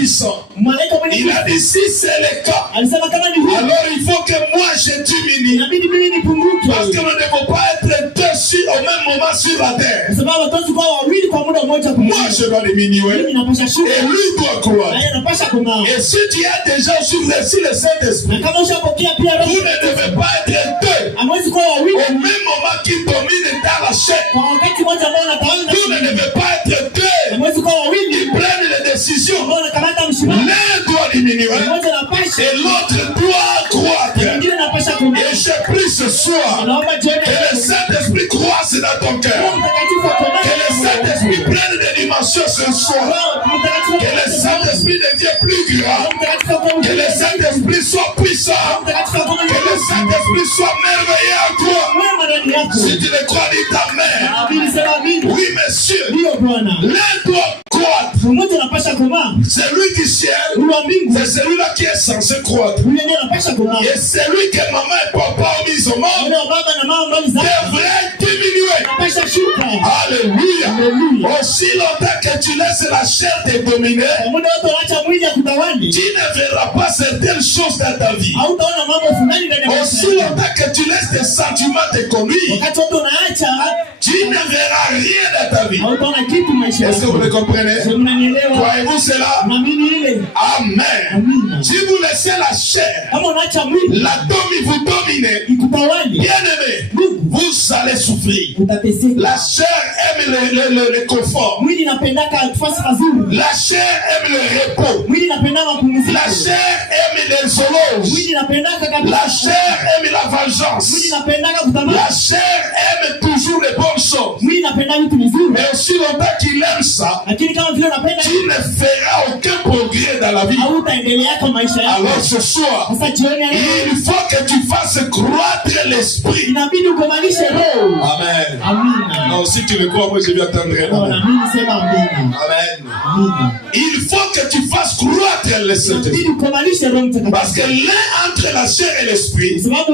puissant. Il a dit si c'est le cas, alors il faut que moi je diminue. Parce que nous ne devons pas être deux au même moment sur la terre. Moi je dois diminuer et lui doit croire. Et si tu as déjà reçu le Saint-Esprit, vous ne devez pas être deux au même moment qui domine dans la chair. Vous ne devez pas être deux qui prennent les décisions. L'un doit diminuer et l'autre doit croître. Et j'ai pris ce soir que le Saint-Esprit croisse dans ton cœur. Que le Saint-Esprit prenne des dimensions ce soir. Que le Saint-Esprit devienne plus grand. Que le Saint-Esprit soit puissant. Que le Saint-Esprit soit merveilleux en toi. Si tu le crois, dis ta mère. Oui, monsieur. L'un doit croître. C'est lui qui ciel. C'est celui-là qui est censé croître. Et c'est lui que maman et papa ont mis au monde. Devrait diminuer. Alléluia. Aussi longtemps que tu laisses la chair te dominer, tu ne verras pas certaines choses dans ta vie. Aussi longtemps que tu laisses tes sentiments te conduire, tu ne verras rien dans ta vie. Est-ce que vous le comprenez? Croyez-vous cela? Amen. Si vous laissez la chair, vous dominer, bien aimé, vous allez souffrir. La chair aime le confort. La chair aime le repos. La chair aime les éloges. La chair aime la vengeance. La chair aime toujours les bonnes choses. Mais aussi longtemps qu'il aime ça, tu ne feras aucun progrès dans la vie. Alors ce soir, il faut que tu fasses croître l'esprit. Amen. Non, si tu le crois, moi je vais attendre. Amen. Il faut que tu fasses croître l'esprit. Parce que l'un entre la chair et l'esprit, l'un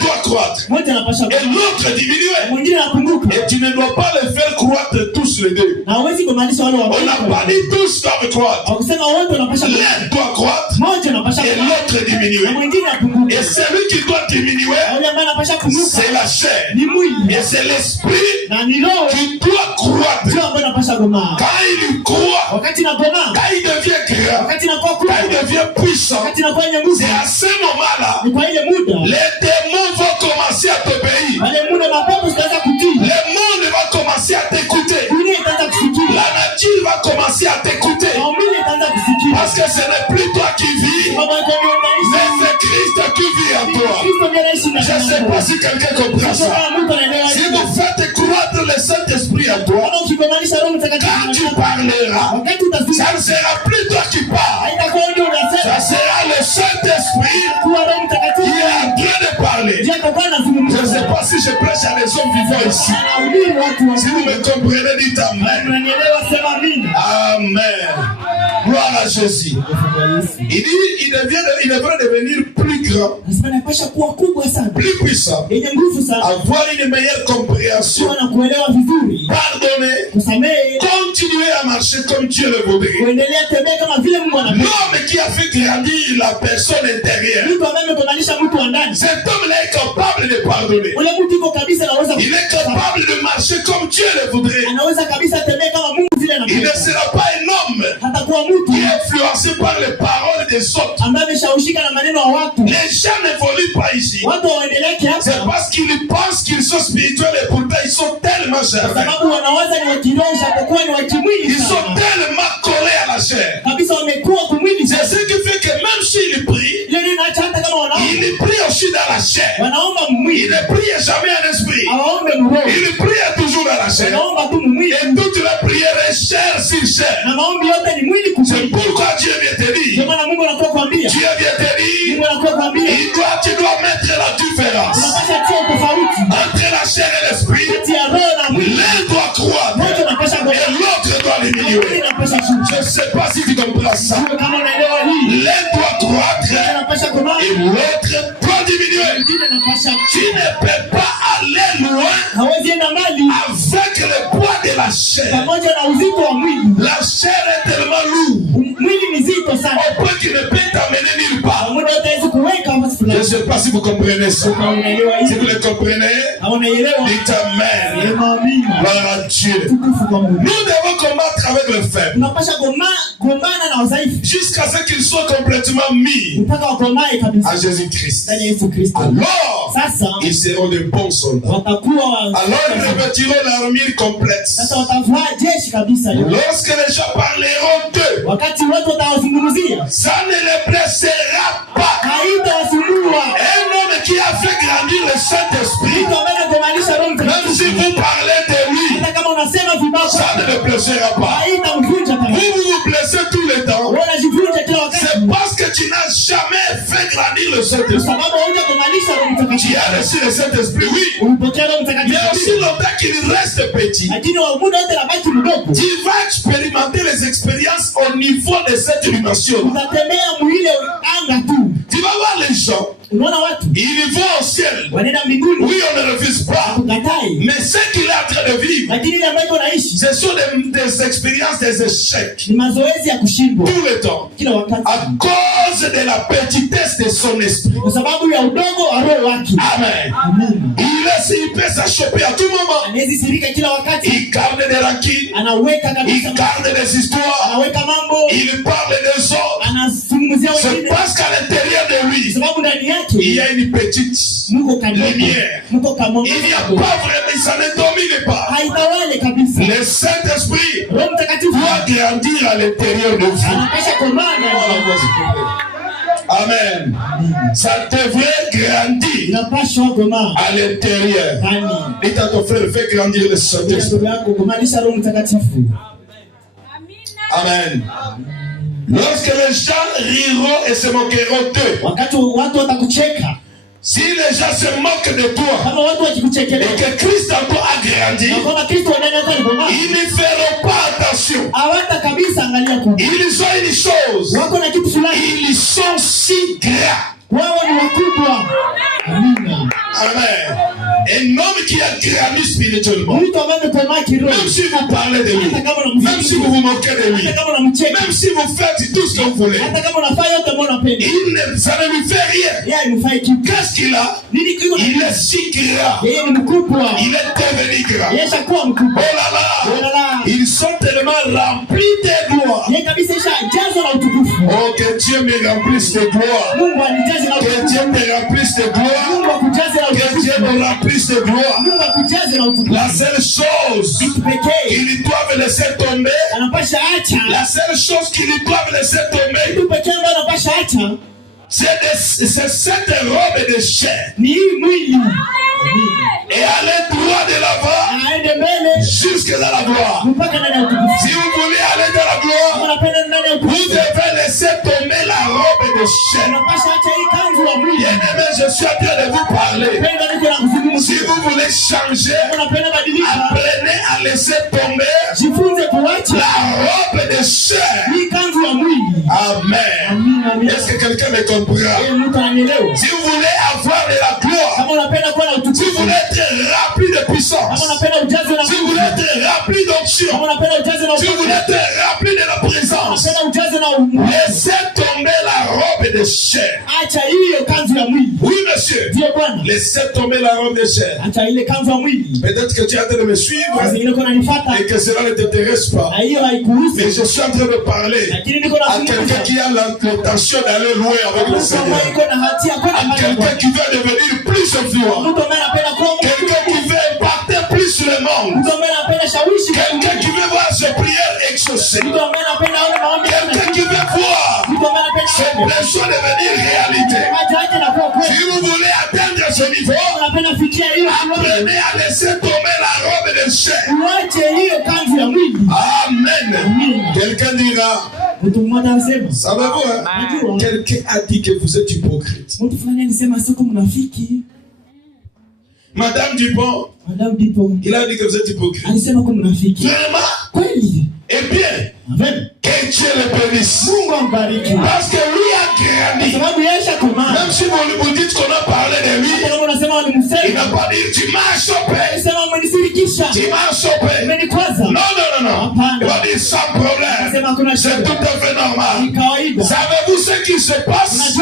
doit croître et l'autre diminuer. Et tu ne dois pas les faire croître tous les deux. On n'a pas dit tous doivent croître. L'un doit croître et l'autre diminuer. Et celui qui doit diminuer, c'est la chair. Et c'est l'esprit qui doit croître. Quand il croît, quand il devient grand, quand il devient puissant, c'est à ce moment-là, les démons vont commencer à t'obéir. Le monde va commencer à t'écouter. La nature va commencer à t'écouter. Parce que ce n'est plus toi qui vis, mais c'est Christ qui vit en toi. Je ne sais pas si quelqu'un comprend ça. Si vous faites croître le Saint-Esprit en toi, quand tu parleras, ça ne sera plus toi qui parles. Ça sera le Saint-Esprit qui est en train de parler. Je ne sais pas si je prêche à des hommes vivants ici. Si vous me comprenez, dites Amen. Amen. Gloire à Jésus. Il dit, il devrait devenir plus grand, plus puissant, avoir une meilleure compréhension, pardonner, continuer à marcher comme Dieu le voudrait. L'homme qui a fait grandir la personne intérieure, cet homme-là est capable de pardonner. Il est capable de marcher comme Dieu le voudrait. Il ne sera pas un homme qui est influencé par les paroles des autres. Les gens n'évoluent pas ici. C'est parce qu'ils pensent qu'ils sont spirituels et pourtant ils sont tellement charnels. Ils sont tellement collés à la chair. C'est ce qui fait que même s'il prie, il prie aussi dans la chair. Il ne prie jamais en esprit. Il prie toujours dans la chair. Et toute la prière est chair sur chair. C'est pourquoi Dieu vient te dire. Dieu vient te dire, tu dois mettre la différence entre la chair et l'esprit. L'un doit croître et l'autre doit diminuer. Je ne sais pas si tu comprends ça. L'un doit croître et l'autre doit diminuer. Tu ne peux pas aller loin avec le poids de la chair. La chair est tellement lourde. ne sais pas si vous comprenez ça. Si vous le comprenez, dites Amen. Gloire à Dieu. Nous devons combattre avec le faible jusqu'à ce qu'ils soient complètement mis à Jésus-Christ. Alors, ils seront de bons soldats. Alors, ils revêtiront l'armure complète. Lorsque les gens parleront d'eux, ça ne les blessera pas. Un homme qui a fait grandir le Saint-Esprit, même si vous parlez de lui, ça ne le blessera pas. Vous vous blessez tout le temps. C'est parce que tu n'as jamais fait grandir le Saint-Esprit. Tu as reçu le Saint-Esprit, oui. Mais aussi longtemps qu'il reste petit, tu vas expérimenter les expériences au niveau de cette dimension. Tu vas voir les gens, ils vont au ciel. Oui, on ne refuse pas. Mais ce qu'il est en train de vivre, ce sont des expériences, des échecs. Tout le temps. À cause de la petitesse de son esprit. Amen. Il peut s'achoper à tout moment. Il garde des raquines. Il garde des histoires. Il parle des autres. C'est parce qu'à l'intérieur de lui, il y a une petite lumière. Il n'y a pas vraiment, ça ne domine pas. Le Saint-Esprit doit grandir à l'intérieur de vous. Amen. Ça devrait grandir à l'intérieur. Dites à ton frère, fais grandir le Saint-Esprit. Amen. Lorsque les gens riront et se moqueront d'eux, si les gens se moquent de toi et que Christ en toi a grandi, ils ne feront pas attention. Ils ont une chose, ils sont si grands. Amen. Un homme qui a grandi spirituellement, même si vous parlez de lui, même si vous vous moquez de lui, même si vous faites tout ce que vous voulez, ça ne lui fait rien. Qu'est-ce qu'il a? Il est si grand. Il est devenu grand. Oh là là, ils sont tellement remplis de gloire. Oh, que Dieu me remplisse de gloire. Que Dieu me remplisse de gloire. Que Dieu me remplisse de gloire. La seule chose qu'ils doivent laisser tomber, la seule chose qu'ils doivent laisser tomber, c'est cette robe de chair. Et aller droit de l'avant jusqu'à la gloire. Si vous voulez aller dans la gloire, vous devez laisser tomber la robe de chair. Bien-aimé, je suis en train de vous parler. Si vous voulez changer, apprenez à laisser tomber la robe de chair. Amen. Est-ce que quelqu'un me comprend? Si vous voulez avoir de la gloire, si vous voulez être rempli de puissance, si vous voulez être rempli d'onction, si vous voulez être rempli de la présence, laissez tomber la robe de chair. Oui, monsieur. Laissez tomber la robe de chair. Peut-être que tu es en train de me suivre et que cela ne t'intéresse pas. Mais je suis en train de parler à quelqu'un qui a l'intention d'aller loin avec le Seigneur. À quelqu'un qui veut devenir plus influent. Quelqu'un qui veut impacter plus sur le monde. Quelqu'un qui veut voir ses prières exaucées. Quelqu'un qui veut voir ses blessures devenir réalité. Si vous voulez atteindre ce niveau, apprenez à laisser tomber la robe de chair. Amen. Quelqu'un dira, savez-vous, hein? Quelqu'un a dit que vous êtes hypocrite. Madame Dupont, il a dit que vous êtes hypocrite. Vraiment? Eh bien, que Dieu le bénisse. Parce que lui a grandi. Même si vous dites qu'on a parlé de lui, il n'a pas dit tu m'as chopé. Tu m'as chopé. Non. Il va dire sans problème. C'est tout à fait normal. Savez-vous ce qui se passe?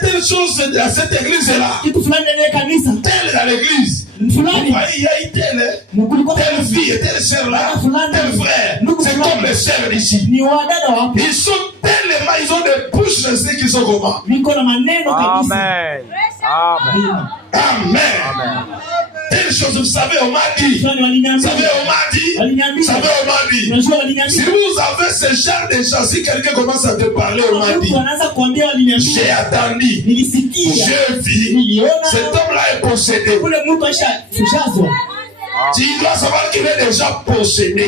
Telle chose cette église-là. Tel dans l'église. Il y a eu telle fille, telle sœur là, tel frère. C'est comme les sœurs d'ici. Ils sont tellement, ils ont des bouches de ceux qui sont comment. Amen. Amen. Amen. Telle chose, vous savez, on m'a dit. Vous savez, on m'a dit. Vous savez, on m'a dit. Si vous avez ce genre de choses, si quelqu'un commence à te parler, on m'a dit. J'ai attendu. J'ai vu. Cet homme-là est possédé. Tu dois savoir qu'il est déjà possédé.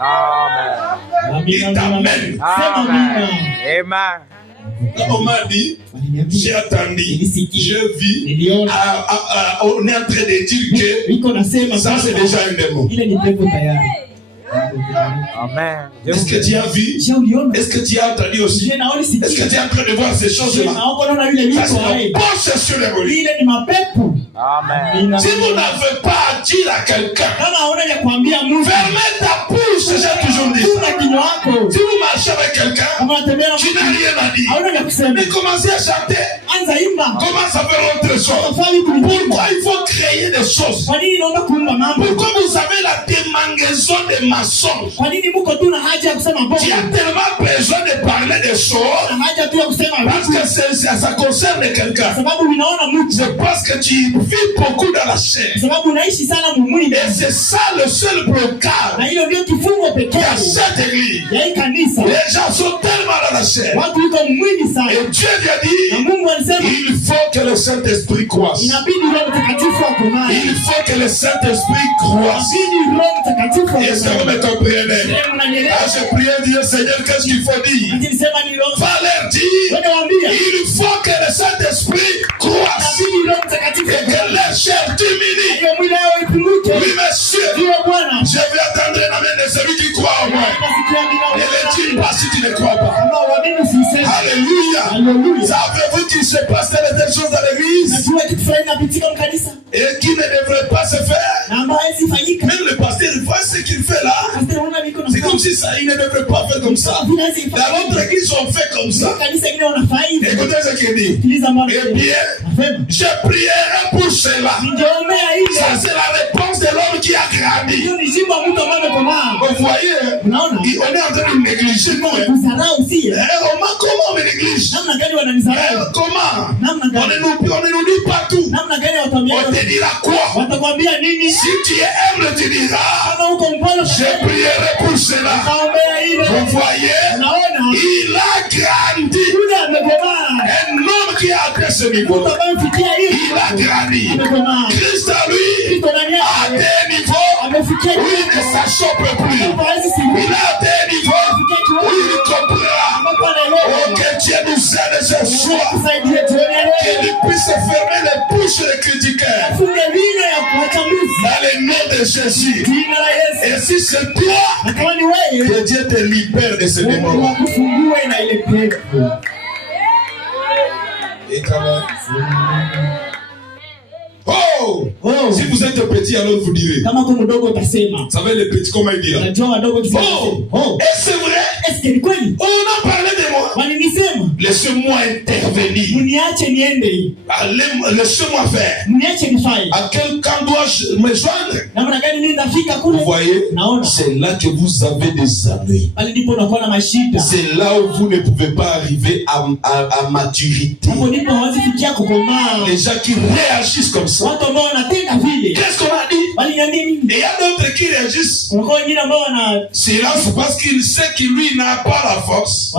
Amen. Il t'amène. Amen. On m'a dit, j'ai attendu, j'ai vu, on est en train de dire que ça c'est déjà un démon. Amen. Est-ce que tu as vu? Est-ce que tu as entendu aussi? Est-ce que tu es en train de voir ces choses-là? Ça c'est la possession démonique. Amen. Si vous n'avez pas à dire à quelqu'un, fermez ta bouche, j'ai toujours dit ça. Si vous marchez avec quelqu'un, tu n'as rien à dire. Mais commencez à chanter. Commence à faire autre chose. Pourquoi il faut créer des choses? Pourquoi vous avez la démangeaison des mensonges? Tu as tellement besoin de parler des choses parce que ça concerne quelqu'un. C'est parce que tu vis beaucoup dans la chair. Et c'est ça le seul blocage. Il y a cette église. Les gens sont tellement dans la chair. Et Dieu lui a dit, il faut que le Saint-Esprit croisse. Il faut que le Saint-Esprit croisse. Est-ce que vous me comprenez? Je prie Dieu, Seigneur, qu'est-ce qu'il faut dire? Va leur dire, il faut que le Saint-Esprit croisse. Et que la chair diminue. Oui, monsieur. Je vais attendre la main de celui qui croit en moi. Ne le dis pas si tu ne crois pas. Alléluia. Savez-vous qu'il se passe telle chose dans l'église et qui ne devrait pas se faire? Même le pasteur, il voit ce qu'il fait là. C'est comme si ça, il ne devrait pas faire comme ça. Dans notre église, on fait comme ça. Écoutez ce qu'il dit. Eh bien, je prierai pour cela. Ça, c'est la réponse de l'homme qui a grandi. Vous voyez, on est en train de négliger nous. Comment on me néglige? Comment? On ne nous dit pas tout. On te dira quoi? Si tu es humble, tu diras, je prierai pour cela. Vous voyez, il a grandi. Un homme qui a atteint ce niveau, il a grandi. Christ à lui a atteint un niveau où il ne s'achoppe plus. Il a atteint un niveau où il comprend que Dieu nous aide ce soir. Qu'il puisse fermer les bouches des critiqueurs. Dans le nom de Jésus. Et si c'est toi, que Dieu te libère de ce démon. Oh! Si vous êtes petit, alors vous direz. Vous savez les petits, comment ils disent? Oh! Et c'est vrai? On a parlé de moi. Laissez-moi intervenir. Laissez-moi faire. À quel camp dois-je me joindre? Vous voyez? C'est là que vous avez des ennuis. C'est là où vous ne pouvez pas arriver à maturité. Les gens qui réagissent comme ça. Qu'est-ce qu'on a dit? Et il y a d'autres qui réagissent. Silence parce qu'il sait qu'il lui n'a pas la force.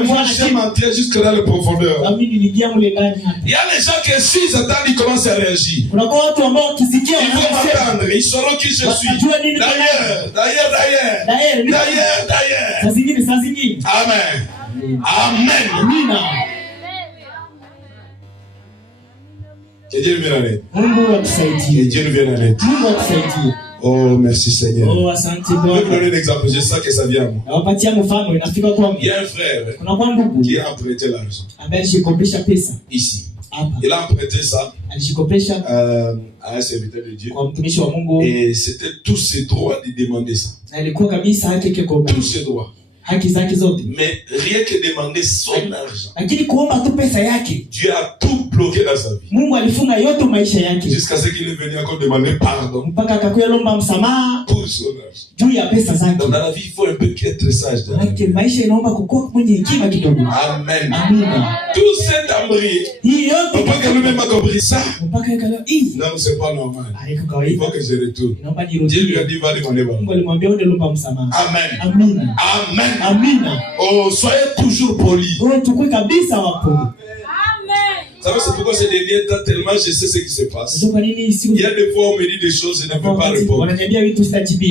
Moi j'aime entrer jusque dans les profondeurs. Il y a les gens qui s'ils attendent, ils commencent à réagir. Ils vont m'attendre, ils sauront qui je suis. D'ailleurs. Amen. Amen. Que Dieu nous vienne en aide. Que Dieu nous vienne en aide. Oh, merci Seigneur. Je vais vous donner un exemple. Je sais que ça vient à moi. Il y a un frère qui a emprunté l'argent. Ici. Il a emprunté ça à un serviteur de Dieu. Et c'était tous ses droits de demander ça. Tous ses droits. haki zake zote. Mais rien que demander son argent. Lakini kuomba tu pesa yake. Dieu a tout bloqué dans sa vie. Mungu alifunga yote maisha yake. Jusqu'à ce qu'il est venu encore demander pardon. Mpaka akakuya lomba msamaha pour son argent. Juu ya pesa zake. Donc dans la vie il faut un peu être sage. Lakini maisha inaomba kukua mwenye hekima kidogo. Amen. Amina. Tout cet embrouille. Hii yote. Papa quand lui-même a compris ça. Mpaka kaleo hii. Non, c'est pas normal. Haiko kawaida. Il faut que je retourne. Inaomba nirudi. Dieu lui a dit va demander pardon. Mungu alimwambia ende lomba msamaha. Amen. Amina. Amen. Amina. Oh, soyez toujours polis. Tukue kabisa wapo. Vous savez, c'est pourquoi c'est des liens tellement je sais ce qui se passe. Il y a des fois où on me dit des choses, je ne peux pas répondre.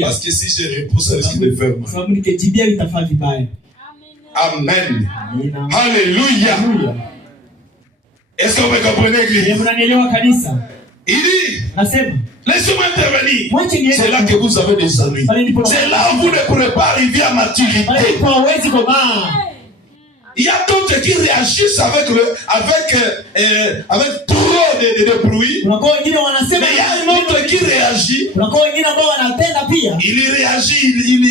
Parce que si je réponds, ça risque de faire mal. Amen. Alléluia. Est-ce que vous comprenez? Il dit, laissez-moi intervenir. C'est là que vous avez des ennuis. C'est là où vous ne pourrez pas arriver à maturité. Il y a d'autres qui réagissent avec trop de bruit. Mais il y a un autre qui réagit. Il réagit, il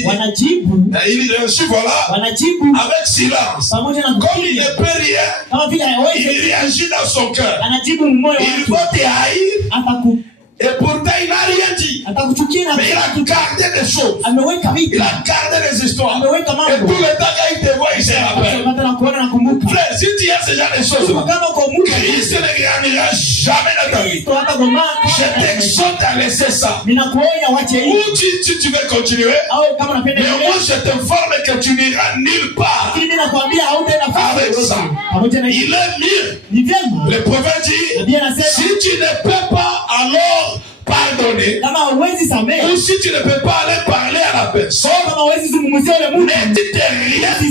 réagit, voilà, avec silence. Comme il ne peut rien, il réagit dans son cœur. Il va te haïr. Et pourtant il n'a rien dit. Mais il a gardé des choses. Il a gardé des histoires. Et tout le temps quand il te voit, il se rappelle. Frère, si tu as ce genre de choses, Christ ne grandira jamais dans ta vie. Je t'exhorte à laisser ça. Ou tu veux continuer, mais moi je t'informe que tu n'iras nulle part avec ça. Il est mieux. Le prophète dit, si tu ne peux pas, alors pardonner. Ou si tu ne peux pas aller parler à la personne, ne dites rien et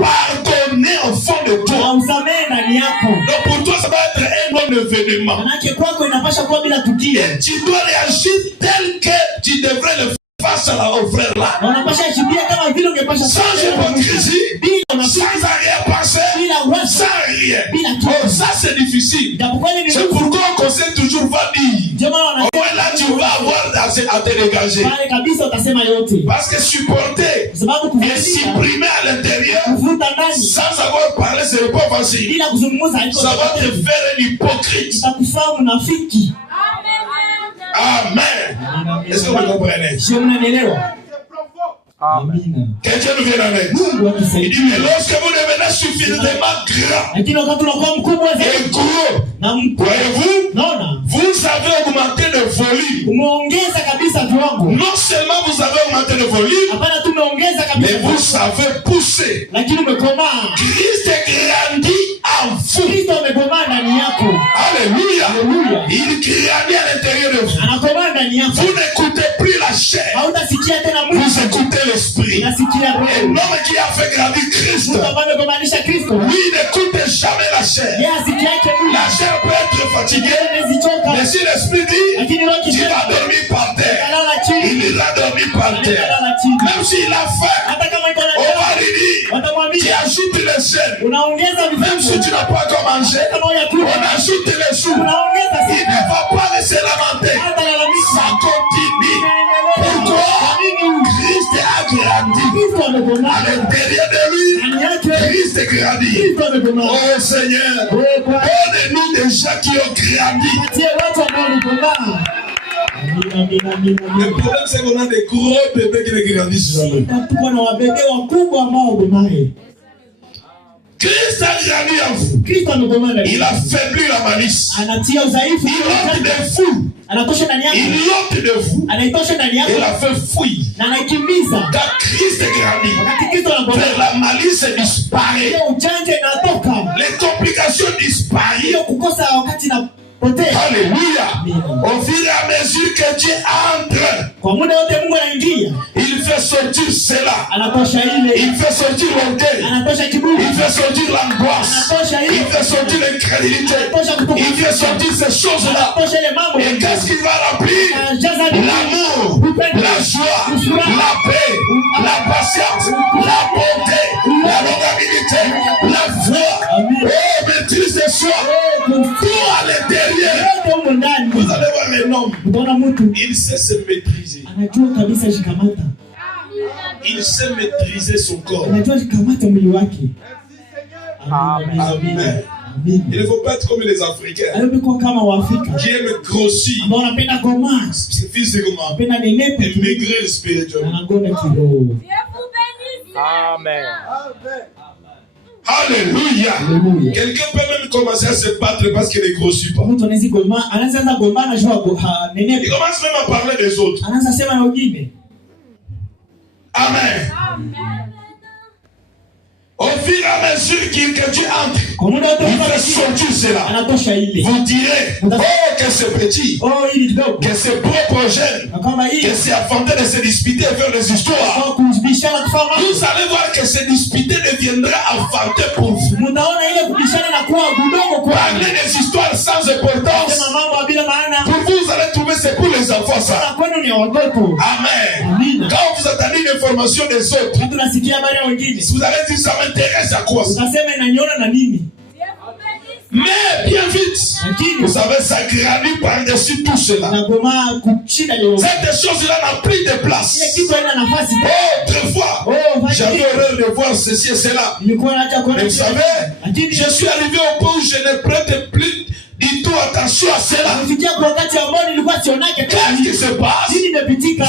pardonner au fond de toi. Donc pour toi, ça va être un bon événement. Et tu dois réagir tel que tu devrais le faire face au frère là. Sans hypocrisie, sans arrière-pensée, sans rien. Oh, ça c'est difficile. C'est pourquoi on conseille toujours va dire. Au moins là tu vas avoir à te dégager. Parce que supporter et supprimer à l'intérieur sans avoir parlé, c'est pas facile. Ça va te faire un hypocrite. Amen. Est-ce que vous comprenez? Amen. Que Dieu nous vienne en aide. Il dit, mais lorsque vous devenez suffisamment grand et gros, voyez-vous, vous avez augmenté le volume. Non seulement vous avez augmenté le volume, mais vous savez pousser. Christ est grandi en vous. Alléluia. Il grandit à l'intérieur de vous. Vous n'écoutez plus la chair. Vous écoutez l'esprit. Un homme qui a fait grandir Christ, lui n'écoute jamais la chair. La chair peut être fatiguée, mais si l'esprit dit tu vas dormir par terre, il ira dormir par terre. Même s'il a faim, on va lui dire tu ajoutes les chaînes. Même si tu n'as pas encore mangé, on ajoute les sous. Il ne va pas laisser lamenter. Ça continue. Pourquoi? Christ a grandi. À l'intérieur de lui, Christ est grandi. Oh Seigneur, donne-nous des gens qui ont grandi. Le problème c'est qu'on a des gros bébés qui ne grandissent jamais. Christ a grandi en vous. Il a faibli la malice. Il ôte des fous. Il ôte de vous. Il a fait fuir. Quand Christ est grandi, la malice disparaît. Les complications disparaissent. Alléluia. Au fur et à mesure que Dieu entre, il fait sortir cela. Il fait sortir l'orgueil. Il fait sortir l'angoisse. Il fait sortir l'incrédulité. Il fait sortir ces choses-là. Et qu'est-ce qu'il va remplir? L'amour, la joie, la paix, la patience, la bonté, la longévité, la foi. Oh, maîtrise de soi. Tout à l'intérieur. Vous allez voir un homme. Il sait se maîtriser. Il sait maîtriser son corps. Amen. Il ne faut pas être comme les Africains qui aiment grossir physiquement et maigrir spirituellement. Amen. Alléluia. Quelqu'un peut même commencer à se battre parce qu'il ne grossit pas. Il commence même à parler des autres. Amen. Au fur et à mesure que tu entres, il fait sortir cela. Vous direz, oh que c'est petit, que c'est propre jeune, que c'est affronté de se disputer et faire des histoires. Vous allez voir que se disputer deviendra affronté pour vous. Parler des histoires sans importance, pour vous, vous allez trouver c'est pour les enfants ça. Amen. Quand vous attendez une information des autres, vous allez dire ça m'intéresse à quoi ça? Mais bien vite, vous savez, ça grandit par-dessus tout cela. Cette chose-là n'a plus de place. Autrefois, j'avais horreur de voir ceci et cela. Mais vous savez, je suis arrivé au point où je ne prête plus du tout attention à cela. Qu'est-ce qui se passe?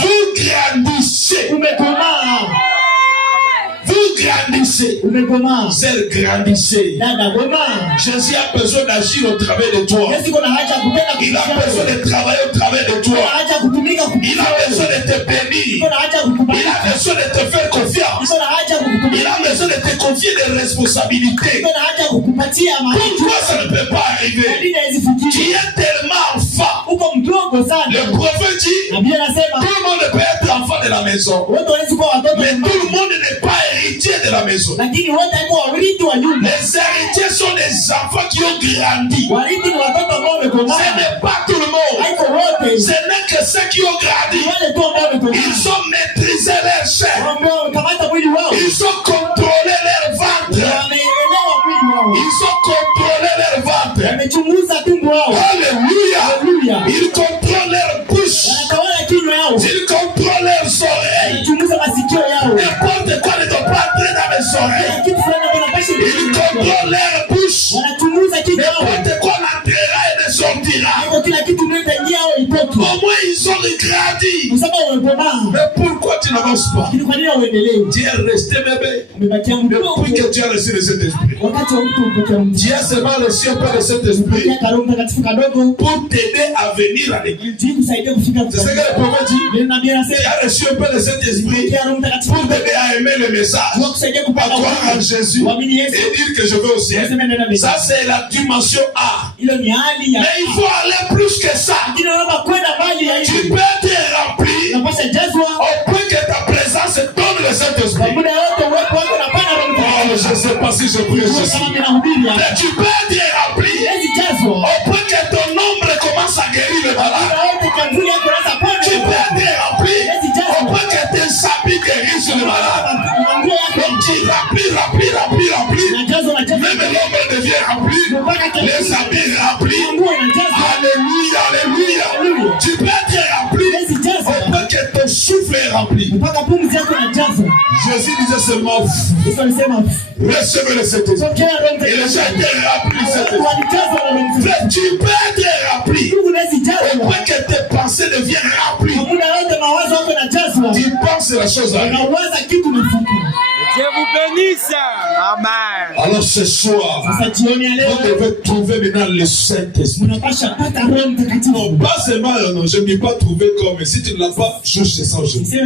Vous grandissez. Vous grandissez. Sœur, grandissez. Jésus a besoin d'agir au travers de toi. Il a besoin de travailler au travers de toi. Il a besoin de te bénir. Il a besoin de te faire confiance. Il a besoin de te confier des responsabilités. Pour toi, ça ne peut pas arriver. Tu es tellement enfant. Le prophète dit, tout le monde peut être enfant de la maison. Mais tout le monde n'est pas héritier de la maison. Les héritiers sont des enfants qui ont grandi. Ce n'est pas tout le monde. Ce n'est que ceux qui ont grandi. Ils ont maîtrisé leur chair. Ils ont contrôlé leur ventre. Ils ont contrôlé leur ventre. Alléluia. Ils contrôlent leur bouche. Ils contrôlent leurs oreilles. N'importe quoi ne doit pas entrer dans mes oreilles. Ils contrôlent leur bouche. N'importe quoi n'entrera et ne sortira. Au moins ils ont grandi. Mais pourquoi tu n'avances pas? Tu es resté bébé. Depuis que tu as reçu le Saint-Esprit, tu as seulement reçu un peu de Saint-Esprit pour t'aider à venir à l'église. C'est ce que le prophète dit. Tu as reçu un peu de Saint-Esprit pour t'aider à aimer le message, à croire en Jésus et dire que je veux au ciel. Ça c'est la dimension A. Mais il faut aller plus que ça. Tu peux être rempli au point que ta présence donne le Saint-Esprit. Je ne sais pas si je prie Jésus. Mais tu peux être rempli au point que ton ombre commence à guérir le malade. Tu peux être rempli au point que tes habits guérissent le malade. Donc tu remplis. Même l'ombre devient rempli. Les habits remplis. Alléluia. Tu peux être rempli au point que ton souffle est rempli. Jésus disait seulement recevez le Saint-Esprit. Et les gens étaient remplis. Tu peux être rempli au point que tes pensées deviennent remplies. Tu penses la chose à lui. Dieu vous bénisse. Amen. Alors ce soir, vous devez trouver maintenant le Saint-Esprit. Non, pas seulement, non, je ne vais pas trouver comme, si tu ne l'as pas, juste c'est ça aujourd'hui.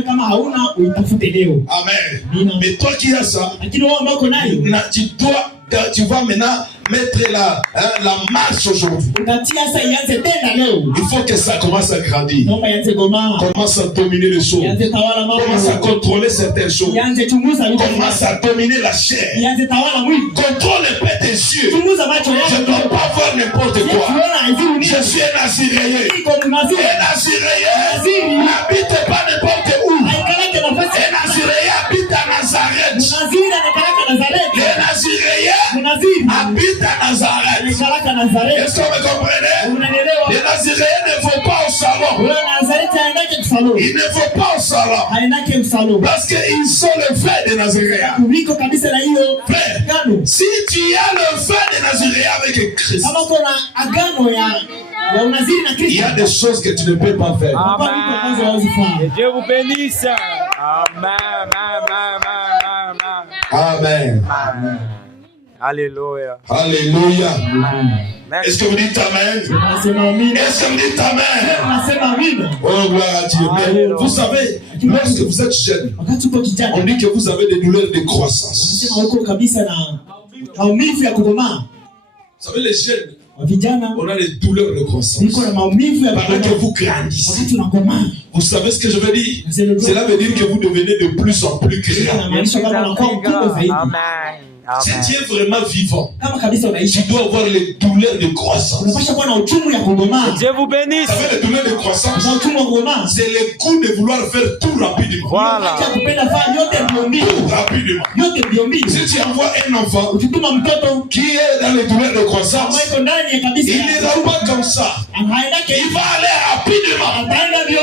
Amen. Mais toi qui as ça, tu vas maintenant mettre la marche aujourd'hui. Il faut que ça commence à grandir. Commence à dominer les choses. Commence à contrôler certaines choses. Commence à dominer la chair. Contrôle les paix des yeux. Je ne dois pas voir n'importe quoi. Je suis un Naziréen. Un Naziréen n'habite pas n'importe où. Un Naziréen habite à Nazareth. Les Naziréens habitent à Nazareth. Est-ce que vous me comprenez? Les Naziréens ne vont pas au salon. Il ne va pas au salon. Parce qu'ils sont le fait de Nazaréa. Frère, si tu as le fait de Nazaréa avec Christ, il y a des choses que tu ne peux pas faire. Amen. Dieu vous bénisse. Amen. Alléluia. Alléluia. Est-ce que vous dites Amen? Est-ce que vous dites Amen? Oh, gloire à Dieu. Mais vous savez, lorsque vous êtes jeune, on dit que vous avez des douleurs de croissance. Vous savez, les jeunes, on a des douleurs de croissance. Pendant que vous grandissez. Vous savez ce que je veux dire? Cela veut dire que vous devenez de plus en plus grand. Amen. Si tu es vraiment vivant, tu dois avoir les douleurs de croissance. Dieu vous bénisse. Vous savez, les douleurs de croissance, c'est le coup de vouloir faire tout rapidement. Voilà. Tout rapidement. Si tu envoies un enfant qui est dans les douleurs de croissance, il ne va pas comme ça. Il va aller rapidement.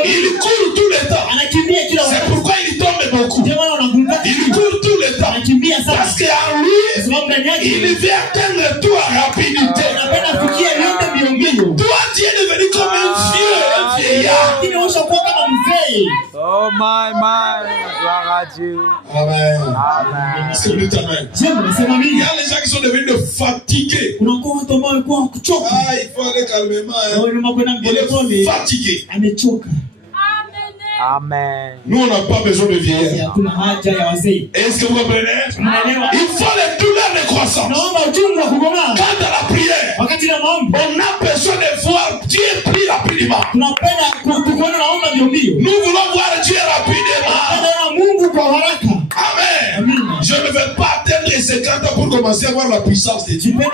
Il court tout le temps. C'est pourquoi il tombe beaucoup. Il court tout le temps. Parce qu'en lui, il vient atteindre tout à rapidité. Toi, tu es devenu comme un vieillard. Oh my. Gloire à Dieu. Amen. Est-ce que vous dites Amen? Il y a les gens qui sont devenus fatigués. Ah, il faut aller calmement. Il est fatigué. Amen. Nous, on n'a pas besoin de vieillir. Est-ce que vous comprenez? Il faut les douleurs de croissance. Quant à la prière, on a besoin de voir Dieu prier rapidement. Nous voulons voir Dieu rapidement. Amen. Je ne vais pas atteindre les 50 ans pour commencer à voir la puissance de Dieu. Je vais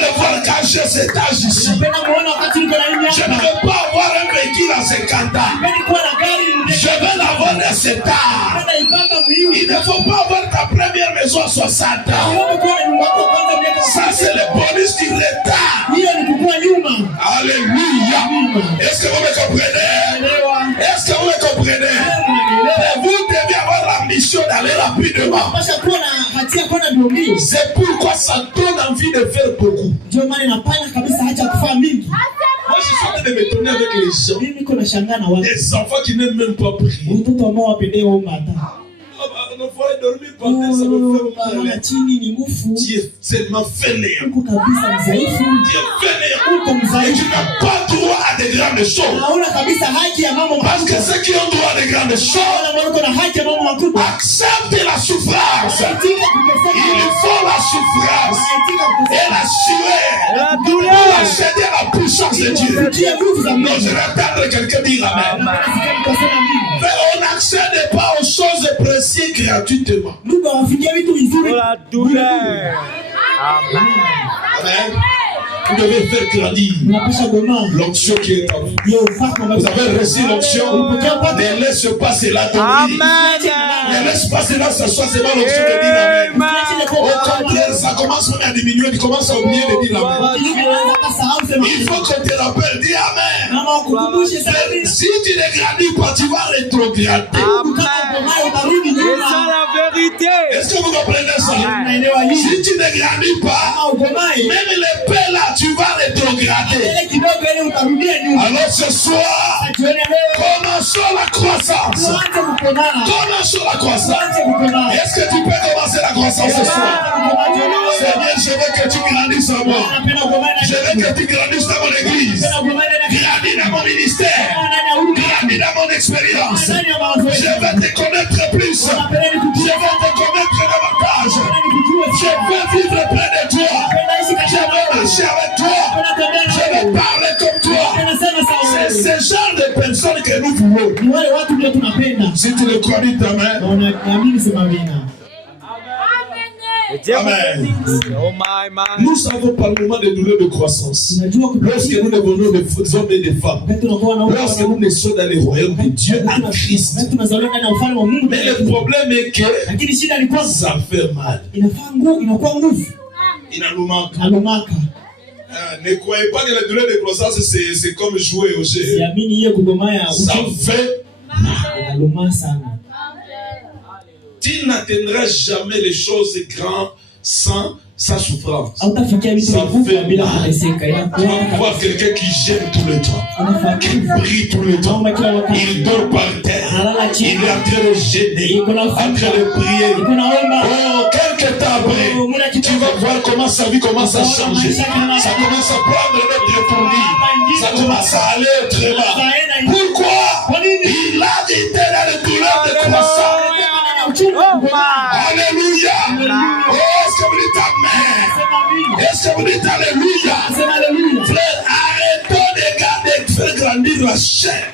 le voir quand j'ai cet âge ici. Je ne veux pas avoir un véhicule à 50 ans. Je vais l'avoir à 7 ans. Il ne faut pas avoir ta première maison à 60 ans. Ça, c'est le bonus du retard. Alléluia. Est-ce que vous me comprenez? Est-ce que vous me comprenez? Vous devez avoir la mission d'aller rapidement. C'est pourquoi ça donne envie de faire beaucoup. Moi, je suis en train de me tourner avec les gens. Des enfants qui n'aiment même pas prier. On ne faut dormir par terre, ça me fait mal. Tu es tellement fainéant. Tu es fainéant. Et tu n'as pas droit à des grandes choses. Parce que ceux qui ont droit à des grandes choses acceptent la souffrance. Il faut la souffrance et la sueur pour accéder à la puissance de Dieu. Non, je vais entendre quelqu'un dire Amen. Mais on n'accède pas aux choses précieuses gratuitement. La douleur. Amen. Vous devez faire grandir l'onction qui est en vous. Vous avez reçu l'onction. Ne laisse pas cela tomber. Ne laisse pas cela s'asseoir. C'est pas l'onction de dire Amen. Au contraire, ça commence à diminuer. Tu commences à oublier de dire Amen. Il faut qu'on te rappelle. Dis Amen. Si tu ne grandis pas, tu vas rétrograder. C'est ça la vérité. Est-ce que vous comprenez ça? Si tu ne grandis pas, même les paix là, tu vas rétrograder. Alors ce soir, commençons la croissance. Commençons la croissance. Est-ce que tu peux commencer la croissance ce soir? Seigneur, je veux que tu grandisses en moi. Je veux que tu grandisses dans mon église. Grandis dans mon ministère. Grandis dans mon expérience. Je veux te connaître plus. Je veux te connaître davantage. Je veux vivre près de toi. Je veux marcher avec toi. Je veux parler comme toi. C'est ce genre de personnes que nous voulons. Si tu le crois, dis Amen. Amen. Nous savons par le moment des douleurs de croissance. Lorsque nous devenons des hommes et des femmes. Lorsque nous naissons dans le royaume de Dieu en Christ. Mais le problème est que ça fait mal. Il nous manque. Ne croyez pas que la douleur de croissance c'est comme jouer au jeu. Ça fait mal. Tu n'atteindras jamais les choses grandes sans souffrance. Ça fait mal. Tu vas voir quelqu'un qui gêne tout le temps, qui brille tout le temps. Il dort par terre. Il est en train de gêner, en train de prier. Oh, quelques temps après, tu vas voir comment sa vie commence à changer. Ça commence à prendre notre tournure. Ça commence à aller très mal. Pourquoi? Il a été dans le douleur de croissance. Alléluia. Est-ce que vous dites amen? Est-ce que vous dites alléluia? Frère, arrêtons de faire grandir la chair.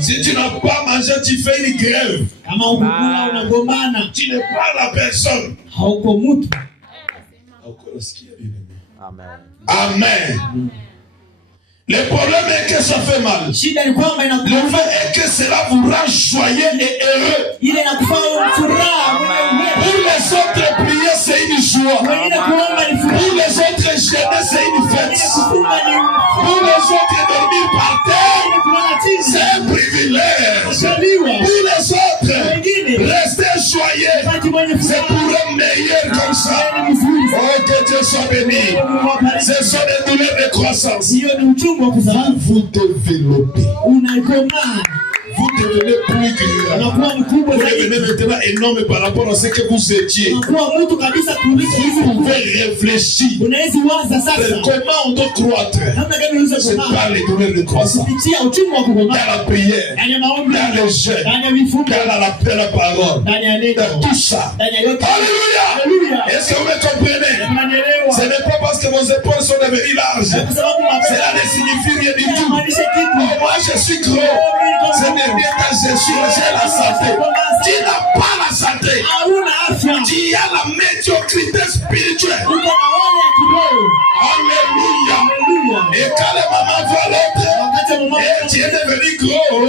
Si tu n'as pas mangé, tu fais une grève. Tu ne parles à personne. Amen. Amen. Le problème est que ça fait mal. Le fait est que cela vous rend joyeux et heureux. Pour les autres, prier, c'est une joie. Pour les autres, gêner, c'est une fête. Pour les autres, dormir par terre, c'est un privilège. Pour les autres, rester joyeux, c'est pour un meilleur comme ça. Oh, que Dieu soit béni. Ce sont des douleurs de croissance. Vous développez. Vous devenez plus grand. Vous devenez maintenant énorme par rapport à ce que vous étiez. Vous pouvez réfléchir. Comment on doit croître? C'est par les douleurs de croissance. Dans la prière, dans le jeûne, dans la parole, dans tout ça. Alléluia. Est-ce que vous me comprenez? Ce n'est pas parce que vos épaules sont devenues larges. Cela ne signifie rien du tout. Oh, moi je suis gros. Ce n'est bien que je suis, j'ai la santé. Tu n'as pas la santé. Tu as la médiocrité spirituelle. Alléluia. Et quand les mamans voient l'autre, et tu es devenu gros,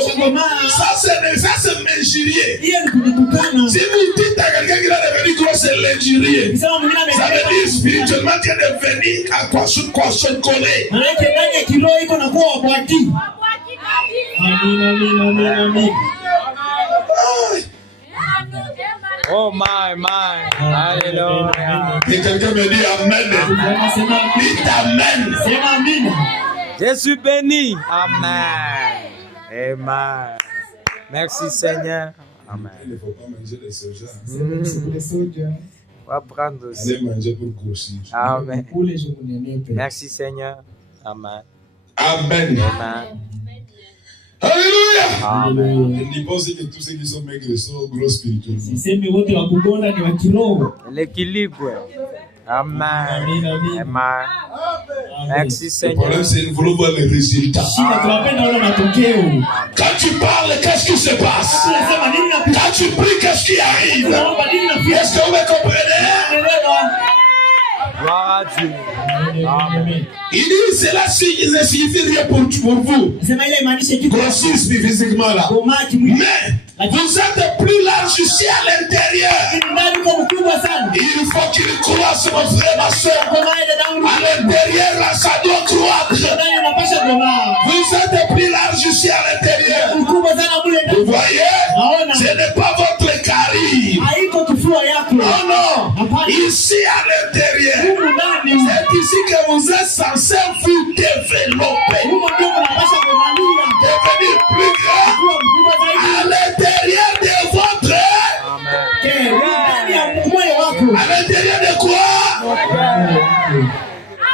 ça c'est l'injurier. Si vous dites à quelqu'un qui est devenu gros, c'est l'injurier. Ça veut dire spirituellement tu es devenu à quoi se coller. Oh my. Alléluia. Et quelqu'un me dit amen. Dites amen. Je suis béni. Amen. Amen. Merci Seigneur. Amen. Il ne faut pas manger les soja. On va prendre aussi. Allez manger pour grossir. Amen. Merci Seigneur. Amen. Amen. Amen. Alléluia. Amen. Je pense que tous ceux qui sont maigres sont gros spirituellement. L'équilibre. Amen. Amen. Merci Le Seigneur. problème, c'est qu'il faut voir les résultats. Quand tu parles, qu'est-ce qui se passe? Quand tu pries, qu'est-ce qui arrive? Est-ce que vous me comprenez? Gloire à Dieu. Amen. Il dit, cela signifie rien pour vous. Grossir physiquement là. Mais vous êtes plus large ici à l'intérieur. Il faut qu'il croisse, mon frère, ma soeur. À l'intérieur, là, ça doit croître. Vous êtes plus large ici à l'intérieur. Vous voyez? Ce n'est pas votre charisme. Non. Ici à l'intérieur. C'est ici que vous êtes censé vous développer. Devenir plus grand. À l'intérieur de votre. À l'intérieur de quoi?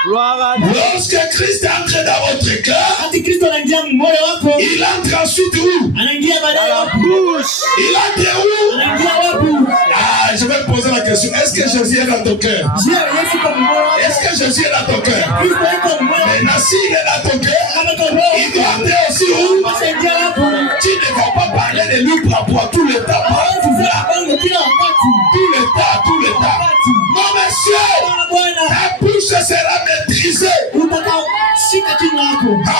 Gloire à Dieu. Lorsque Christ entre dans votre cœur, il entre ensuite où? Dans la bouche. Il entre où? Ah, je vais poser la question. Est-ce que Jésus est dans ton cœur? Est-ce que Jésus est dans ton cœur? Maintenant, s'il est dans ton cœur, il doit entrer aussi où? Tu ne vas pas parler de lui pour tout le temps. Tout le temps. Non, monsieur, ta bouche sera maîtrisée.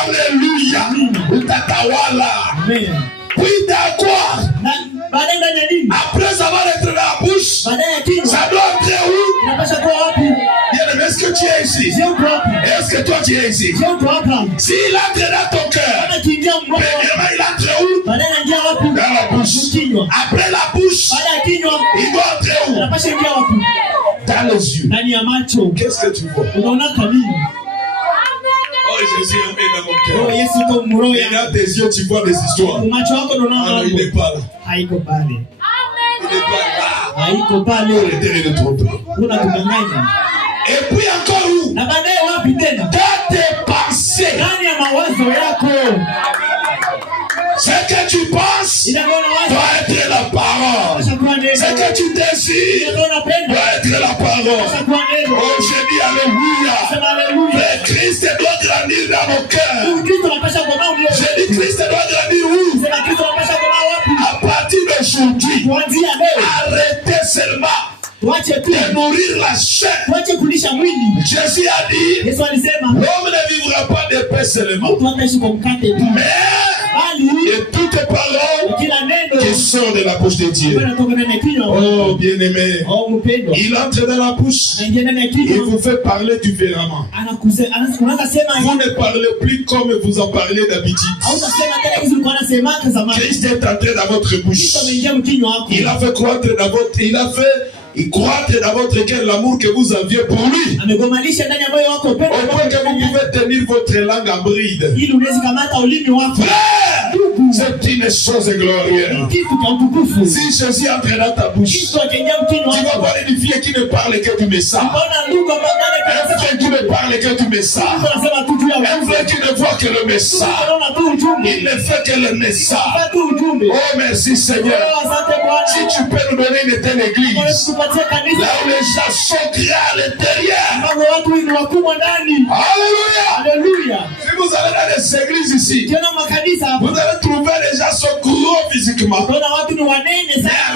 Alléluia. Utatawala. Puis dans quoi? Après avoir été dans la bouche, ça doit entrer où? ici? Est-ce que toi tu es ici? S'il entre dans ton cœur, premièrement il entre où? Dans la bouche. Après la bouche, il doit entrer où? Dans les yeux. Qu'est-ce que tu vois? Oh, Jésus est dans mon cœur. Et dans tes yeux, tu vois des histoires. Alors, il n'est pas là. Il n'est pas là. Arrêtez de tromper. Et puis encore où? Dans tes pensées. Ce que tu penses doit être la parole. Ce que tu désires doit être la parole. Oh, j'ai dit alléluia. Le Christ doit grandir dans nos cœurs. J'ai dit Christ doit grandir où? À partir d'aujourd'hui, arrêtez seulement de nourrir la chair. Jésus a dit, l'homme ne vivra pas de pain seulement, mais de toutes les paroles qui sortent de la bouche de Dieu. Oh bien-aimé, il entre dans la bouche, il vous fait parler différemment. Vous ne parlez plus comme vous en parlez d'habitude. Christ est entré dans votre bouche. Il a fait croître dans votre... Il croître dans votre cœur l'amour que vous aviez pour lui. Au point que vous pouvez tenir votre langue en bride. Frère, c'est une chose glorieuse. Si Jésus entre dans ta bouche, tu vas voir une fille qui ne parle que du message. Un frère qui ne parle que du message. Un frère qui ne voit que le message. Il ne fait que le message. Oh merci Seigneur. Si tu peux nous donner une telle église, là où les gens sont créés à l'intérieur. Alléluia. Si vous allez dans les églises ici, vous allez trouver les gens sont gros physiquement. Mais en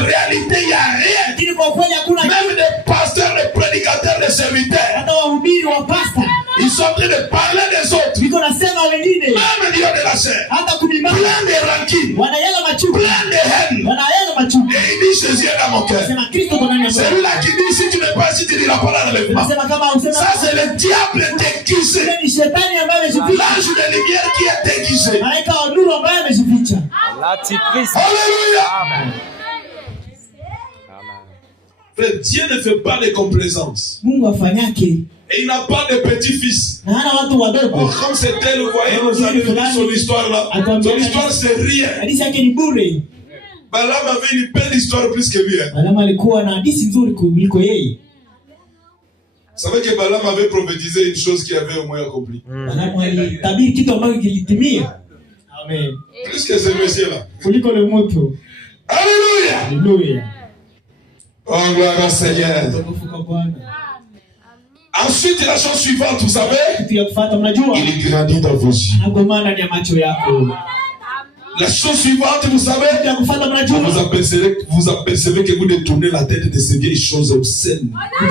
réalité, il n'y a rien. Même les pasteurs, les prédicateurs, les serviteurs, ils sont en train de parler des autres. Même Dieu de la chair. Plein de rancune. Plein de haine. Et il dit Jésus est dans mon cœur. Celui-là qui dit si tu ne pas, si tu dis la parole d'enlèvement. Ça c'est le diable déguisé. L'ange de lumière qui est déguisé. Alléluia. Amen. Frère, Dieu ne fait pas de complaisance. Et il n'a pas de petit-fils. Oh, comme c'était, vous voyez, vous avez vu son histoire là. Son histoire c'est rien. Balaam avait une belle histoire plus que lui. Vous savez que Balaam avait prophétisé une chose qui avait au moins accompli. Plus que ce monsieur-là. Alléluia. Oh, gloire au Seigneur. Ensuite, la chose suivante, vous savez, il grandit dans vos yeux. La chose suivante, vous savez, vous apercevez que vous détournez la tête de ces vieilles choses obscènes que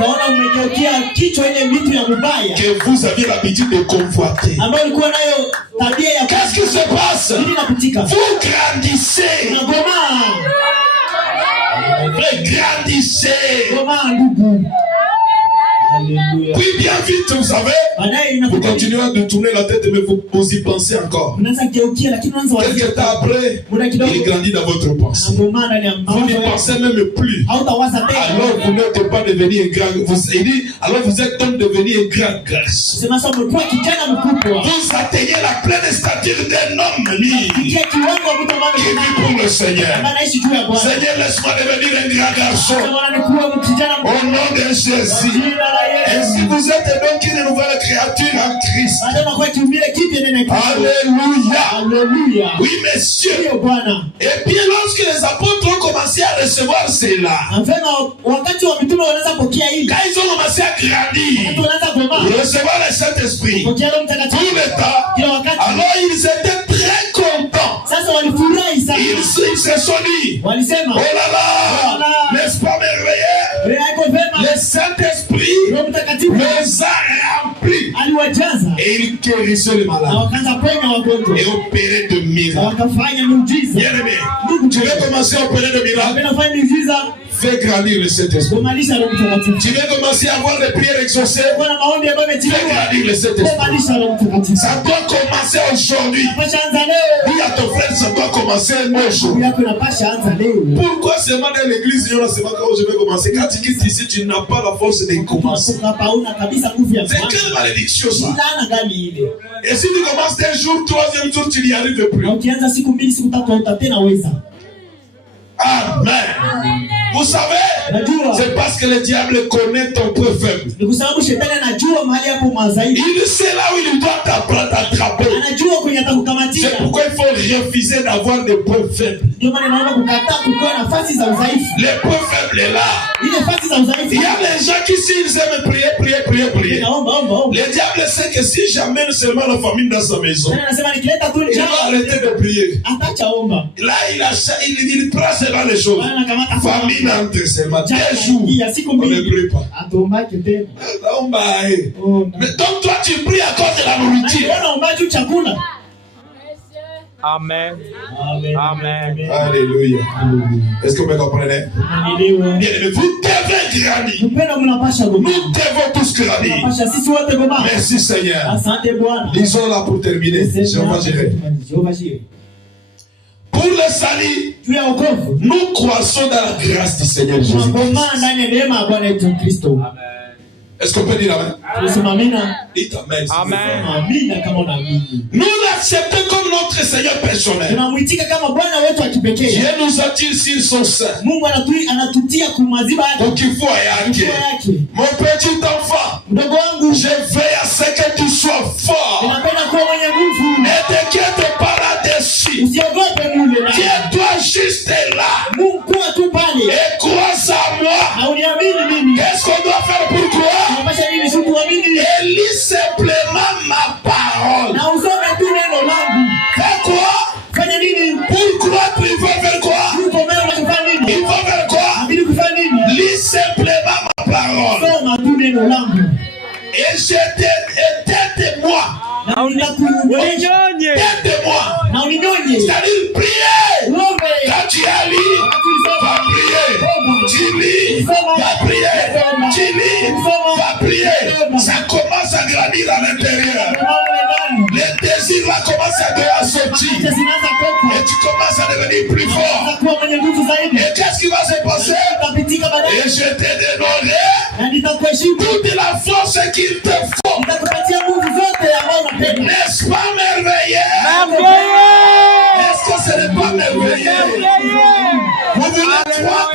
vous aviez l'habitude de convoiter. Qu'est-ce qui se passe? Vous grandissez. Grandissez. Puis bien vite, vous savez, vous continuez à détourner la tête, mais vous y pensez encore. Quelques temps après, il grandit dans votre pensée. Vous n'y pensez même plus. Alors vous n'êtes pas devenu un grand. Alors vous êtes donc devenu un grand grâce. Vous atteignez la pleine stature d'un homme libre qui vit pour le Seigneur. Seigneur, laisse-moi devenir un grand garçon. Au nom de Jésus. Et si vous êtes donc une nouvelle créature en Christ. Alléluia. Oui, messieurs. Et bien, lorsque les apôtres ont commencé à recevoir cela, quand ils ont commencé à grandir, recevoir le Saint-Esprit, tout le temps, alors ils étaient très contents. Ils se sont dit, oh là là, n'est-ce pas merveilleux? Le Saint-Esprit les a remplis. Et il guérissait les malades et opérait de miracles. Bien aimé, tu veux commencer à opérer de miracles? Fais grandir le Saint-Esprit. Tu veux commencer à avoir des prières exaucées? Fais grandir le Saint-Esprit. Ça doit commencer aujourd'hui. Dis à ton frère, ça doit commencer aujourd'hui. Pourquoi seulement dans l'église, il y a seulement quand je vais commencer? Quand tu quittes ici, tu n'as pas la force de commencer. C'est quelle malédiction ça? Et si tu commences un jour, troisième jour, tu n'y arrives plus. Amen. Vous savez, c'est parce que le diable connaît ton point faible. Il sait là où il doit t'attraper. C'est pourquoi il faut refuser d'avoir des points faibles. Les points faibles est là. Il y a des gens qui, s'ils aiment prier. Le diable sait que si j'amène seulement la famille dans sa maison, il va arrêter de prier. Là, il prend seulement les choses. Famille n'entre seulement 2 jours. On ne prie pas. Mais donc toi, tu pries à cause de la nourriture. Amen. Amen. Alléluia. Est-ce que vous me comprenez? Bien, vous devez grandir. Nous devons tous grandir. Merci Seigneur. Lisons là pour terminer. Jéhovah Jireh. Pour le salut, nous croissons dans la grâce du Seigneur Jésus. Amen. Est-ce qu'on peut dire Amen? Dites Amen. Amen. Nous l'acceptons comme notre Seigneur personnel. Dieu nous attire sur son sein. Donc il faut y. Mon petit enfant, je veille à ce que tu sois fort. Ne t'inquiète pas là-dessus. Tiens-toi juste là. Et crois en moi. Qu'est-ce qu'on doit faire pour croire? Et lis simplement ma parole. Fais quoi? Pour croire, il faut faire quoi? Il faut faire quoi? Lis simplement ma parole. Et t'aide-moi. T'aide-moi. C'est-à-dire prier. Quand tu as lu, va prier. Tu lis, va prier. Tu lis, va prier. Ça commence à grandir à l'intérieur. Le désir là commence à sortir. Et tu commences à devenir plus fort. Et qu'est-ce qui va se passer? Et je te donnerai toute la force qu'il te faut. N'est-ce pas merveilleux? Est-ce que ce n'est pas merveilleux? Vous voulez croire?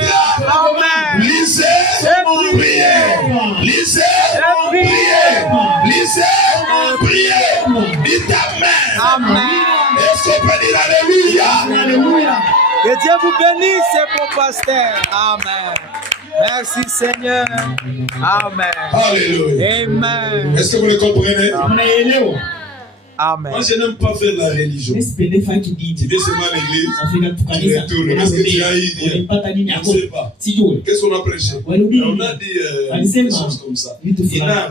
Lisez, priez. Lisez, priez. Lisez, priez. Dites Amen. Est-ce qu'on peut dire Alléluia? Que Dieu vous bénisse, mon pasteur. Amen. Merci Seigneur. Amen. Alléluia. Amen. Est-ce que vous le comprenez? Amen. Moi, je n'aime pas faire la religion. Tu viens seulement à l'église, tu retournes. Qu'est-ce que tu as dit? Je ne sais pas. Qu'est-ce qu'on a prêché? On a dit des choses comme ça. Il n'a rien